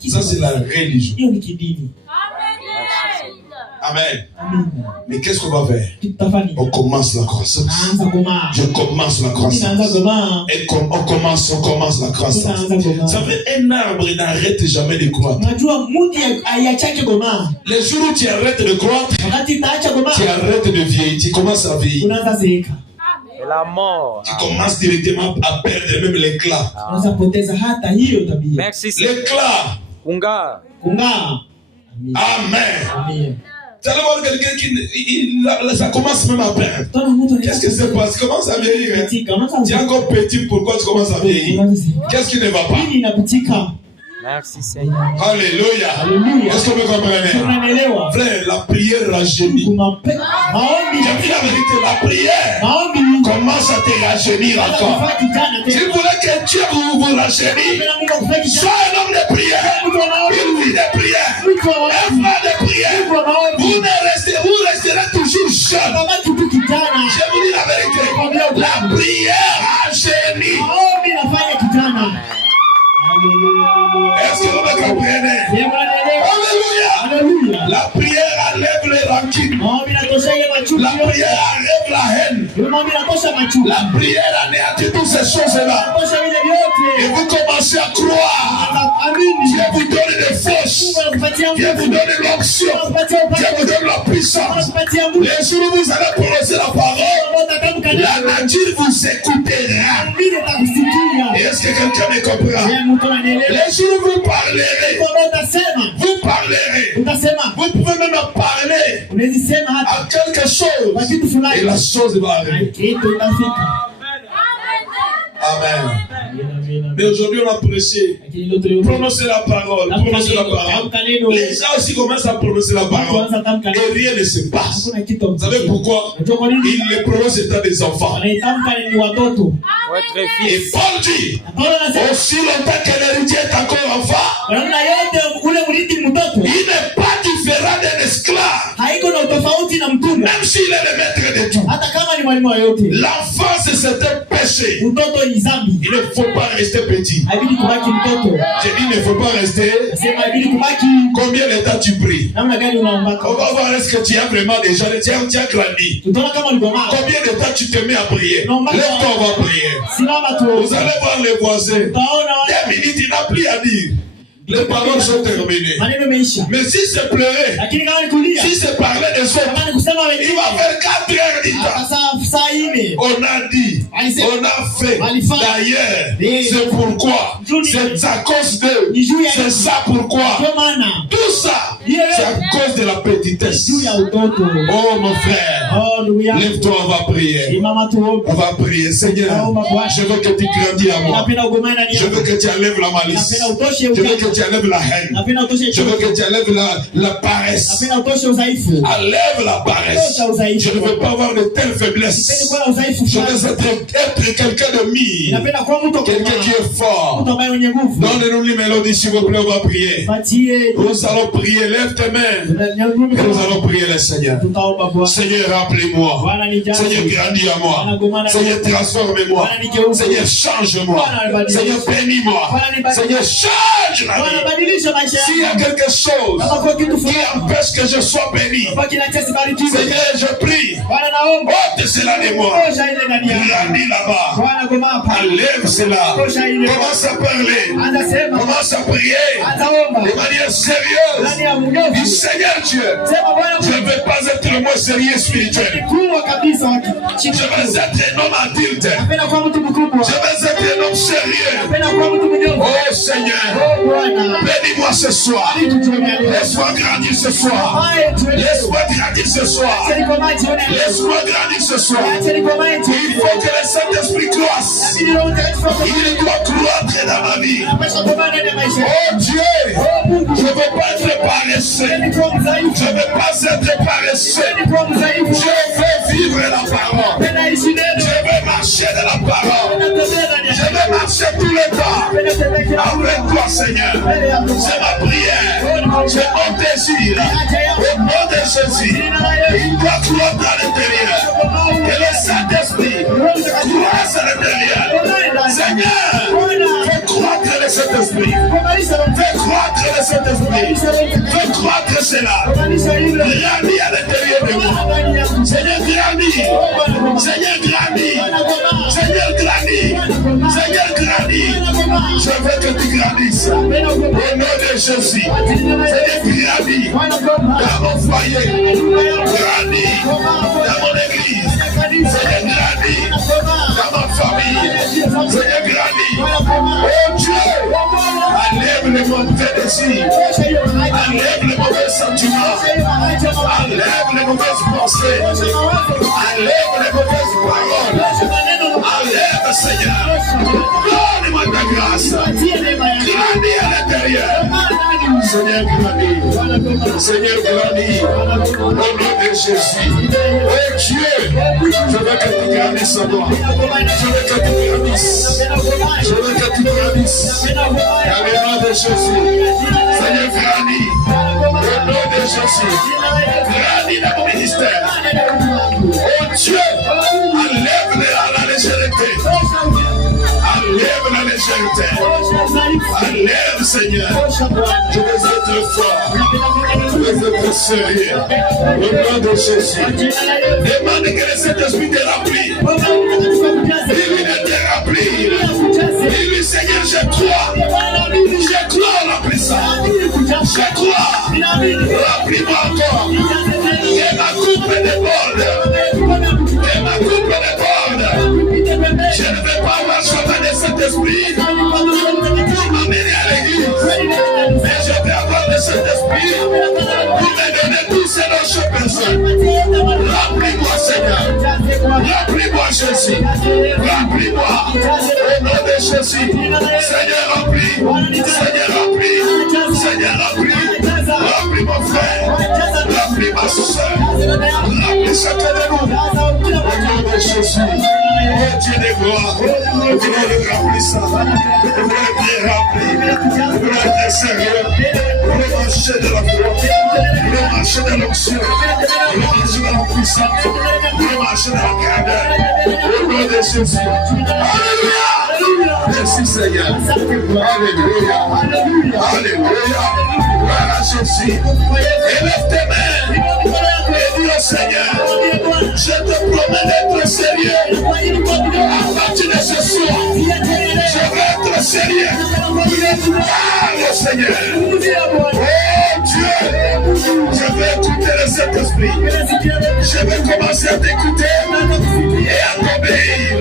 dit. Ça, c'est la religion. Amen. Mais qu'est-ce qu'on va faire? On commence la croissance. Je commence la croissance. Et on commence la croissance. Ça fait un arbre n'arrête jamais de croître. Les jours où tu arrêtes de croître, tu arrêtes de vieillir. Tu commences à vieillir. Et la mort. Tu commences directement à perdre même l'éclat. Merci Seigneur. L'éclat. Amen. Tu allez voir quelqu'un qui ça commence même à perdre. Qu'est-ce que c'est passé? Comment ça vieillir? Tu es encore petit, pourquoi tu commences à vieillir? Qu'est-ce qui ne va pas? Merci Seigneur. Alléluia. Est-ce que vous comprenez? Frère, la prière rajeunit. J'ai dit la vérité, la prière commence à te rajeunir encore. Si vous voulez que Dieu vous rajeunisse, sois un homme de prière, une vie de prière, un frère de prière. Vous resterez toujours jeune. Je vous dis la vérité, la prière rajeunit. Est-ce que vous me comprenez? Alléluia. La prière enlève les rancunes. La prière enlève la haine. La prière anéantit toutes ces choses-là. Et vous commencez à croire. Dieu vous donne des forces. Dieu vous donne l'onction. Dieu vous donne la puissance. Les jours où vous allez prononcer la parole, la nature vous écoutera. Et est-ce que quelqu'un me comprend? Les jours où vous parlerez, vous pouvez même parler à quelque chose et la chose va arriver. Amen. Mais aujourd'hui on a prêché. Prononcer la parole. Prononcer la parole. Les gens aussi commencent à prononcer la parole. Et rien ne se passe. Vous savez pourquoi? Ils les prononcent étant des enfants. Et Paul dit, aussi longtemps que l'héritier est encore enfant, il n'est pas différent d'un esclave. Même s'il est le maître de tout. L'enfance c'est un péché. Il ne faut pas rester petit. J'ai dit il ne faut pas rester. Combien de temps tu pries? On va voir est-ce que tu as vraiment déjà tu as grandi. Combien de temps tu te mets à prier? Lève-toi, on va prier. Vous allez voir les voisins. 2 minutes, il n'a plus à dire. Les paroles sont terminées. Mais si c'est pleurer, si c'est parler de ça, il va faire 4 heures du temps. On a dit, on a fait. D'ailleurs, c'est pourquoi. C'est à cause d'eux. C'est ça pourquoi. Tout ça, c'est à cause de la petitesse. Oh mon frère, lève-toi, on va prier. On va prier. Seigneur, je veux que tu grandis à moi. Je veux que tu enlèves la malice. Je veux que tu enlèves la haine. Je veux que tu enlèves la paresse. Enlève la paresse. Je ne veux pas avoir de telles faiblesses. Je veux être quelqu'un de mire. Quelqu'un qui est fort. Donne-nous les mélodies s'il vous plaît, on va prier. Nous allons prier, lève tes mains. Et nous allons prier le Seigneur. Seigneur, rappelez-moi. Seigneur, grandis à moi. Seigneur, transforme-moi. Seigneur, change-moi. Seigneur, bénis-moi. Seigneur, change la vie. S'il y a quelque chose qui empêche que je sois béni, Seigneur, je prie, ôte cela de moi. Grandis là-bas. Enlève cela. Commence à parler. Commence à prier de manière sérieuse. Dis Seigneur Dieu, je ne veux pas être le moins sérieux spirituel. Je veux être un homme adulte. Je veux être un homme sérieux. Oh Seigneur, bénis-moi ce soir. Laisse-moi grandir ce soir. Laisse-moi grandir ce soir. Laisse-moi grandir ce soir. Il faut que le Saint-Esprit croisse. Il doit croître dans ma vie. Oh Dieu, je ne veux pas être paresseux. Je ne veux pas être paresseux. Je veux vivre la parole. Je veux marcher dans la parole. Je veux marcher tout le temps avec toi, Seigneur. C'est ma prière. C'est mon désir. Au nom de Jésus, il doit croître à l'intérieur. Que le Saint-Esprit croisse à l'intérieur. Seigneur, fais croître le Saint-Esprit. Fais croître le Saint-Esprit. Fais croître cela. Grandis à l'intérieur de moi. Seigneur, grandis. Seigneur, grandis. Seigneur, grandis. Seigneur, grandis. Je veux que tu grandisses. Au nom de Jésus. Seigneur, grandis dans mon foyer. Grandis dans mon église. Seigneur, grandis dans ma famille. Seigneur, grandis. Oh Dieu, enlève les mauvais désirs. Enlève les mauvais sentiments. Enlève les mauvaises pensées. Enlève les mauvaises paroles. Enlève, Seigneur. Donne-moi ta grâce. Grandis à l'intérieur. Seigneur, grandis. Seigneur, grandis. Au nom de Jésus. Oh Dieu, je veux que tu grandisses en moi. Je veux que tu grandisses. Je veux que tu grandisses. Dans le nom de Jésus. Seigneur, grandis. Au nom de Jésus. Grandis dans mon ministère. Oh Dieu, enlève la légèreté. Enlève la légèreté. Enlève, Seigneur. Je veux être fort. les être sérieux. Au nom de Jésus. Demande que le Saint-Esprit te remplisse. Dis-lui de te remplir. Dis-lui, Seigneur, je crois. Je crois en remplissant. Je crois. Remplis-moi encore. Que ma coupe déborde. Que ma coupe déborde. Je ne vais pas avoir chemin de Saint-Esprit pour m'amener à l'église. Mais je vais avoir de Saint-Esprit pour me donner tous ces autres personnes. Remplis-moi, Seigneur. Remplis-moi, Jésus. Remplis-moi. Au nom de Jésus. Seigneur, remplis. Seigneur, remplis. Seigneur, remplis. Remplis mon frère. Remplis ma soeur. Remplis chacun de nous. Au nom de Jésus. Oh Dieu de gloire. Nous voulons le remplir ça. Nous voulons être bien remplis. Nous voulons être sérieux. Nous voulons marcher de la foi. Nous voulons marcher de l'onction. Nous voulons marcher de la puissance. Nous voulons marcher de la grandeur. Au nom de Jésus. Alléluia. Merci Seigneur. Alléluia. Alléluia. Voilà Jésus. Élève tes mains. Et dis au Seigneur, je te promets d'être sérieux. À partir de ce soir, je vais être sérieux. Allez Seigneur. Oh Dieu, je vais écouter le Saint-Esprit. Je vais commencer à t'écouter et à t'obéir.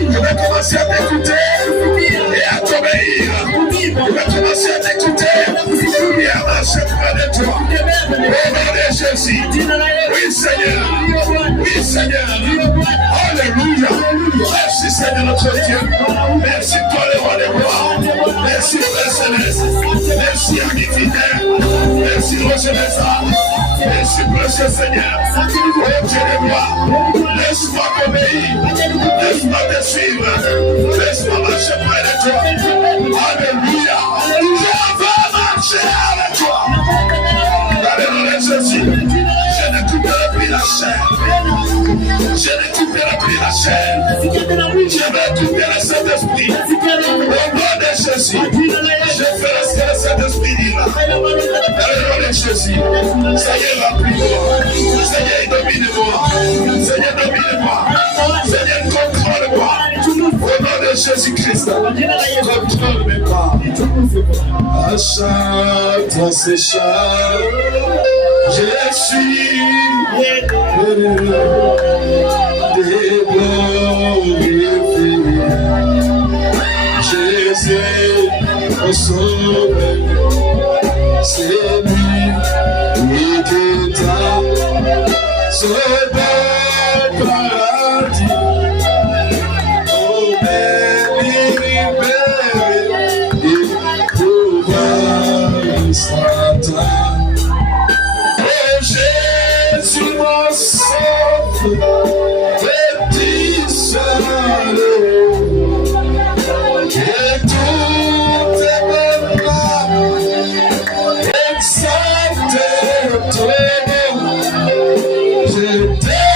Je vais commencer à t'écouter et à t'obéir. Je vais commencer à t'écouter et à marcher près de toi. Au nom de Jésus. Oui Seigneur. Oui Seigneur. Alléluia. Merci Seigneur notre Dieu. Merci toi le roi des rois. Merci Père Céleste. Merci ami fidèle. Merci Roger des âmes. Merci précieux Seigneur. Oh Dieu des rois. Laisse-moi t'obéir. Laisse-moi te suivre. Laisse-moi marcher près de toi. Alléluia. Je veux marcher avec toi. Alléluia Jésus. Je n'écouterai plus la chair. Je n'écouterai plus la chair. Je vais écouter le Saint-Esprit. Au nom de Jésus. Je ferai ce que le Saint-Esprit dira. Alléluia Jésus. Seigneur, remplis-moi. Seigneur, domine-moi. Seigneur, domine-moi. Seigneur, contrôle-moi. Au nom de Jésus-Christ. Contrôle mes pas. À chaque fois s'échappe. Je suis glorifié. Jésus, au sauveur, c'est lui qui t'a sauvé paradis. Oh, béni, béni, il pouvoir Satan. Jésus mon sauve, petit seul, et tout est maintenant, exalté ton nom. Je t'ai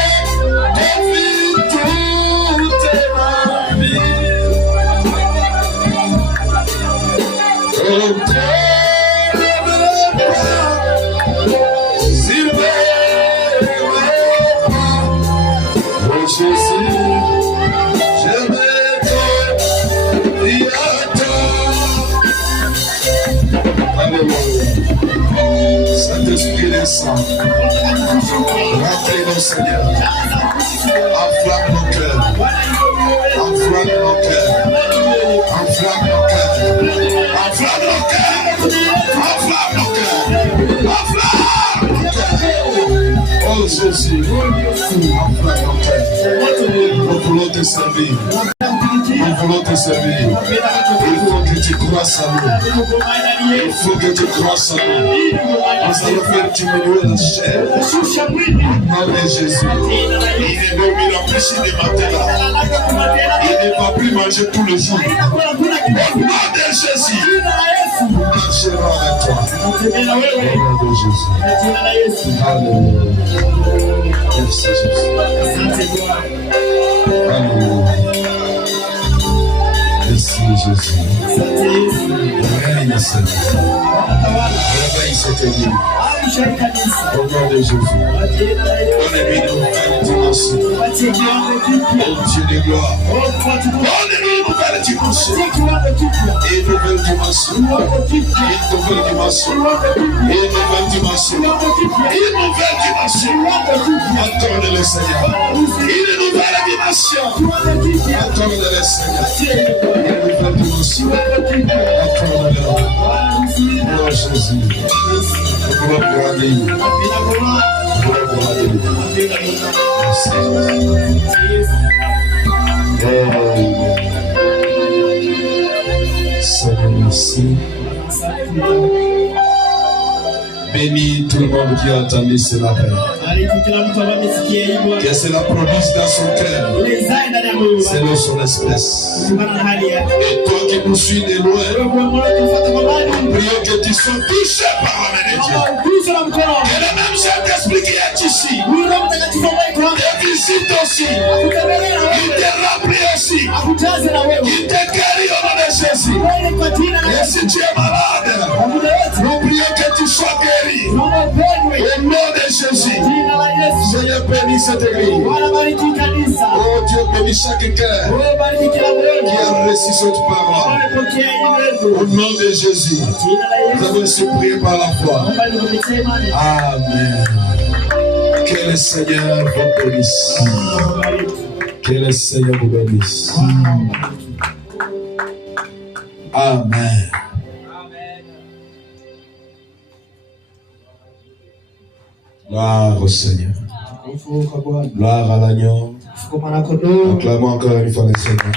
confié toute ma vie. Oh, Jésus, je vais t'offrir à toi. Alléluia. Saint-Esprit descend. Remplis-nous, Seigneur. Enflamme nos cœurs. Enflamme nos cœurs. Enflamme nos cœurs. Enflamme nos cœurs. Enflamme nos cœurs. Enflamme nos cœurs. Oh Jésus, enflamme nos cœurs. Nous voulons te servir. Nous voulons te servir. Il faut que tu croisses à nous. Il faut que tu croisses à nous. Nous allons faire diminuer la chair. Au nom de Jésus. Il ne dormira plus sur des matelas. Il ne va plus manger tous les jours. Au nom de Jésus. Nous marcherons avec toi. Au nom de Jésus. Alléluia. Merci Jésus. Alléluia. Merci Jésus. Règne Seigneur. Réveille cette église. Au nom de Jésus. Donne-lui une nouvelle dimension. Oh Dieu de gloire. Donne-lui une nouvelle dimension. Une nouvelle dimension. Une nouvelle dimension. Une nouvelle dimension. Une nouvelle dimension. Accorde-le Seigneur. Une nouvelle dimension. Accorde-le Seigneur. Une nouvelle dimension. Accorde-le. Oh Jésus. Gloire à lui. Gloire à lui. Seigneur, merci. Bénis tout le monde qui a entendu ce matin. Que cela produise dans son cœur, selon son espèce. Et toi qui nous suis de loin, prions que tu sois touché par la main de Dieu. Que le même Saint-Esprit qui est ici, te visite aussi, il te remplit aussi, il te guérit au nom de Jésus. Et si tu es malade, nous prions que tu sois guéri au nom de Jésus. Seigneur, bénis cette église. Oh Dieu, bénis chaque cœur qui a reçu cette parole. Au nom de Jésus, nous avons ainsi prié par la foi. Amen. Que le Seigneur vous bénisse. Que le Seigneur vous bénisse. Amen. Gloire au Seigneur. Gloire à l'agneau. Acclamons encore une fois le Seigneur.